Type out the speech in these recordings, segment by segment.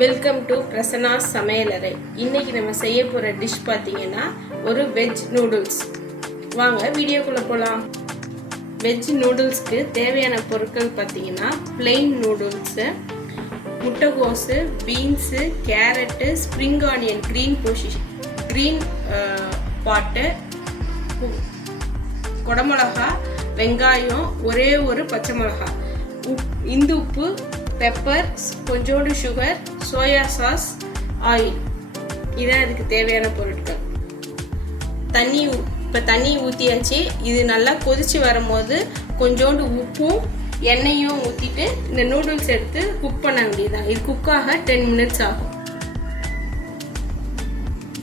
Welcome to Prasanna சமையலறை. இன்னைக்கு நம்ம செய்ய போகிற டிஷ் பார்த்தீங்கன்னா ஒரு வெஜ் நூடுல்ஸ். வாங்க வீடியோக்குள்ளே போகலாம். வெஜ் நூடுல்ஸ்க்கு தேவையான பொருட்கள் பார்த்தீங்கன்னா பிளெயின் நூடுல்ஸு, முட்டைகோஸு, beans, carrot, spring onion, green பாட்டு, குடமிளகா, வெங்காயம், ஒரே ஒரு பச்சை மிளகா, இந்து உப்பு, பெப்பர், கொஞ்சோண்டு சுகர், சோயா சாஸ், ஆயில். இதான் இதுக்கு தேவையான பொருட்கள். தண்ணி ஊற்றியாச்சு. இது நல்லா கொதிச்சு வரும்போது கொஞ்சோண்டு உப்பும் எண்ணெயும் ஊற்றிட்டு இந்த நூடுல்ஸ் எடுத்து குக் பண்ண வேண்டியதுதான். இது குக்காக 10 minutes ஆகும்.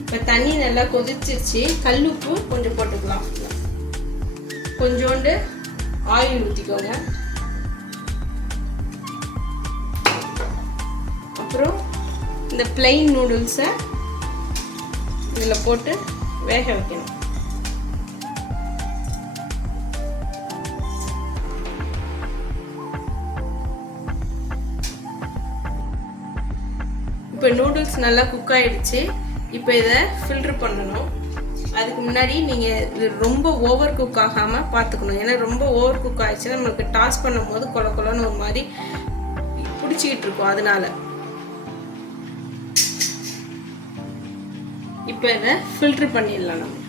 இப்போ தண்ணி நல்லா கொதிச்சிருச்சு. கல்லுப்பு கொஞ்சம் போட்டுக்கலாம். கொஞ்சோண்டு ஆயில் ஊற்றிக்கோங்க. அப்புறம் இந்த பிளெயின் நூடுல்ஸை இதில் போட்டு வேக வைக்கணும். இப்போ நூடுல்ஸ் நல்லா குக் ஆகிடுச்சு. இப்போ இதை ஃபில்ட்ரு பண்ணணும். அதுக்கு முன்னாடி நீங்கள் இது ரொம்ப ஓவர் குக் ஆகாமல் பார்த்துக்கணும். ஏன்னா ரொம்ப ஓவர் குக் ஆகிடுச்சுன்னா நம்மளுக்கு டாஸ் பண்ணும் போது கொல கொலன்னு ஒரு மாதிரி பிடிச்சிக்கிட்டு இருக்கும். அதனால இப்போ இதை ஃபில்ட்ரு பண்ணிடலாம். நம்ம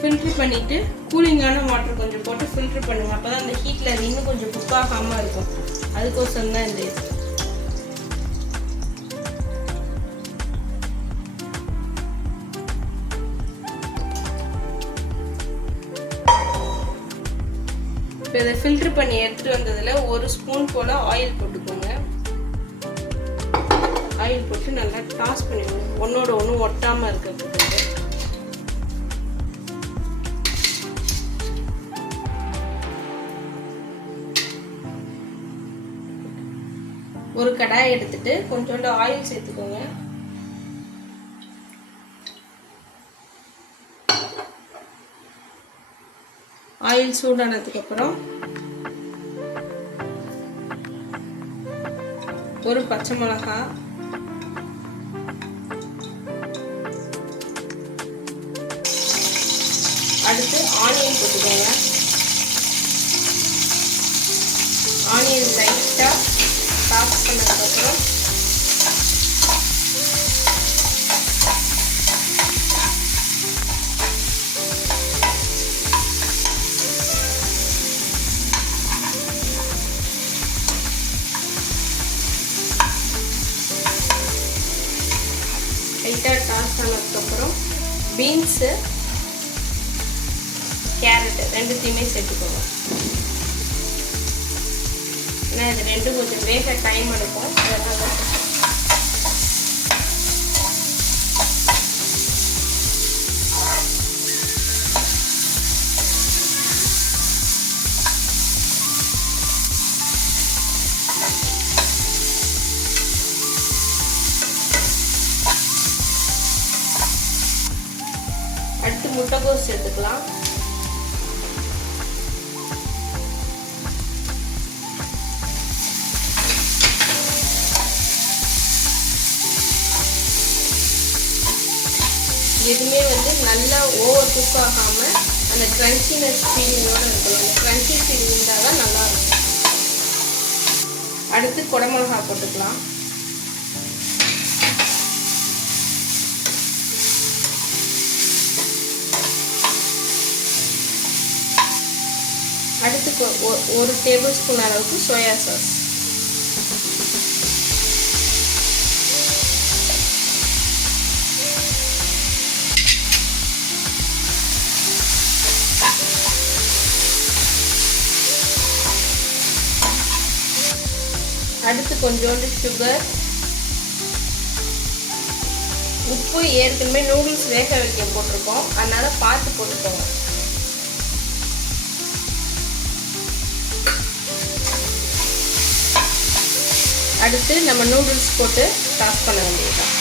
ஃபில்ட்ரு பண்ணிவிட்டு கூலிங்கான வாட்டர் கொஞ்சம் போட்டு ஃபில்ட்ரு பண்ணுங்க. அப்போ தான் அந்த ஹீட்டில் இன்னும் கொஞ்சம் குக் ஆகாமல் இருக்கும். அதுக்கோசரம் தான் இந்த இது. இப்போ இதை ஃபில்ட்ரு பண்ணி எடுத்துகிட்டு வந்ததில் 1 ஸ்பூன் போல் ஆயில் போட்டுக்கோங்க. ஆயில் போட்டு நல்லா டாஸ் பண்ணிக்கோங்க. ஒன்றோட ஒன்று ஒட்டாமல் இருக்கிறதுக்கு. ஒரு கடாய் எடுத்துட்டு கொஞ்சோண்டு ஆயில் சேர்த்துக்கோங்க. ஆயில் சூடானதுக்கு அப்புறம் ஒரு பச்சை மிளகாய், அடுத்து ஆனியன் போட்டுக்கோங்க. ஆனியன் லைட்டாக டாஸ் பண்ணதுக்கப்புறம் லைட்டாக டாஸ் ஆனதுக்கப்புறம் பீன்ஸு, கேரட்டு ரெண்டுத்தையுமே சேர்த்துக்கோங்க. ஏன்னா இது ரெண்டும் கொஞ்சம் வேக டைம் எடுக்கும். அதனால் அடுத்து முட்டைகோஸ் சேர்த்துக்கலாம். எதுவுமே நல்லா ஓவர் குக் ஆகாமல் அந்த க்ரன்ச்சினஸ் ஃபீலிங்கோடு இருக்கணும். அந்த க்ரன்ச்சி ஃபீலிங் இருந்தால் தான் நல்லாயிருக்கும். அடுத்து குடமிளகா போட்டுக்கலாம். அடுத்து 1 டேபிள் ஸ்பூன் அளவுக்கு சோயா சாஸ். அடுத்து கொஞ்சோண்டு சுகர், உப்பு ஏற்கனவே நூடுல்ஸ் வேக வைக்க போட்டிருக்கோம். அதனால் பார்த்து போட்டுக்கோங்க. அடுத்து நம்ம நூடுல்ஸ் போட்டு டாஸ் பண்ண வேண்டியதுதான்.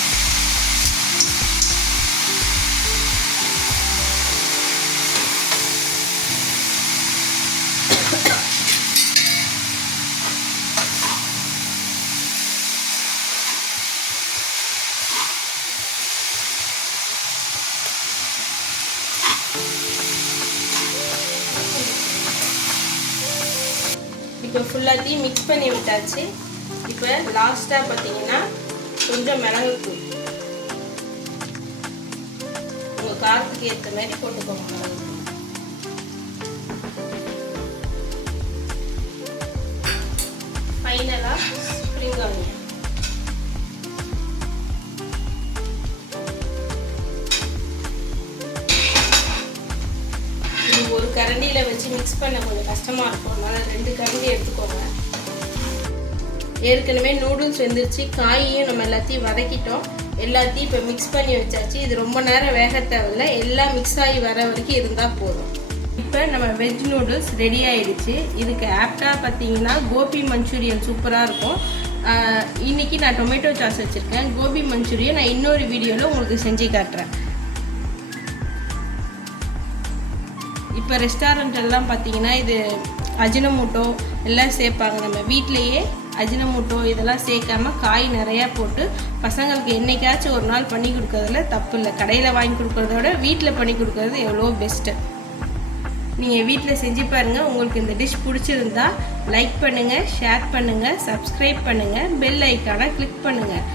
ஃபுல்லாத்தையும் மிக்ஸ் பண்ணி விட்டாச்சு. இப்போ லாஸ்ட்டாக பார்த்தீங்கன்னா கொஞ்சம் மிளகுத்தூள் உங்கள் காரத்துக்கு ஏற்ற மாதிரி போட்டுக்கோங்க. மிளகுத்தூள் ஃபைனலாக ஸ்ப்ரிங் ஆனியன். இது ஒரு கரண்டியில் வச்சு மிக்ஸ் பண்ண கொஞ்சம் கஷ்டமாக இருக்கும், அதனால் 2 கரண்டி எடுத்துக்கோங்க. ஏற்கனவே நூடுல்ஸ் வெந்துருச்சு, காயையும் நம்ம எல்லாத்தையும் வதக்கிட்டோம். எல்லாத்தையும் இப்போ மிக்ஸ் பண்ணி வச்சாச்சு. இது ரொம்ப நேரம் வேக தேவையில்லை, எல்லாம் மிக்ஸ் ஆகி வர வரைக்கும் இருந்தால் போதும். இப்போ நம்ம வெஜ் நூடுல்ஸ் ரெடி ஆகிடுச்சு. இதுக்கு ஆப்டாக பார்த்தீங்கன்னா கோபி மஞ்சூரியன் சூப்பராக இருக்கும். இன்றைக்கி நான் டொமேட்டோ சாஸ் வச்சுருக்கேன். கோபி மஞ்சூரியன் நான் இன்னொரு வீடியோவில் உங்களுக்கு செஞ்சு காட்டுறேன். இப்போ ரெஸ்டாரண்ட் எல்லாம் பார்த்தீங்கன்னா இது அஜினமோட்டோ எல்லாம் சேர்ப்பாங்க. நம்ம வீட்டிலையே அஜினமோட்டோ இதெல்லாம் சேர்க்காம காய் நிறையா போட்டு பசங்களுக்கு என்றைக்காச்சும் ஒரு நாள் பண்ணி கொடுக்கறதுல தப்பு இல்லை. கடையில் வாங்கி கொடுக்குறத விட வீட்டில் பண்ணி கொடுக்குறது எவ்வளோ பெஸ்ட்டு. நீங்கள் வீட்டில் செஞ்சு பாருங்கள். உங்களுக்கு இந்த டிஷ் பிடிச்சிருந்தா லைக் பண்ணுங்கள், ஷேர் பண்ணுங்கள், சப்ஸ்கிரைப் பண்ணுங்கள், பெல் ஐக்கானை கிளிக் பண்ணுங்கள்.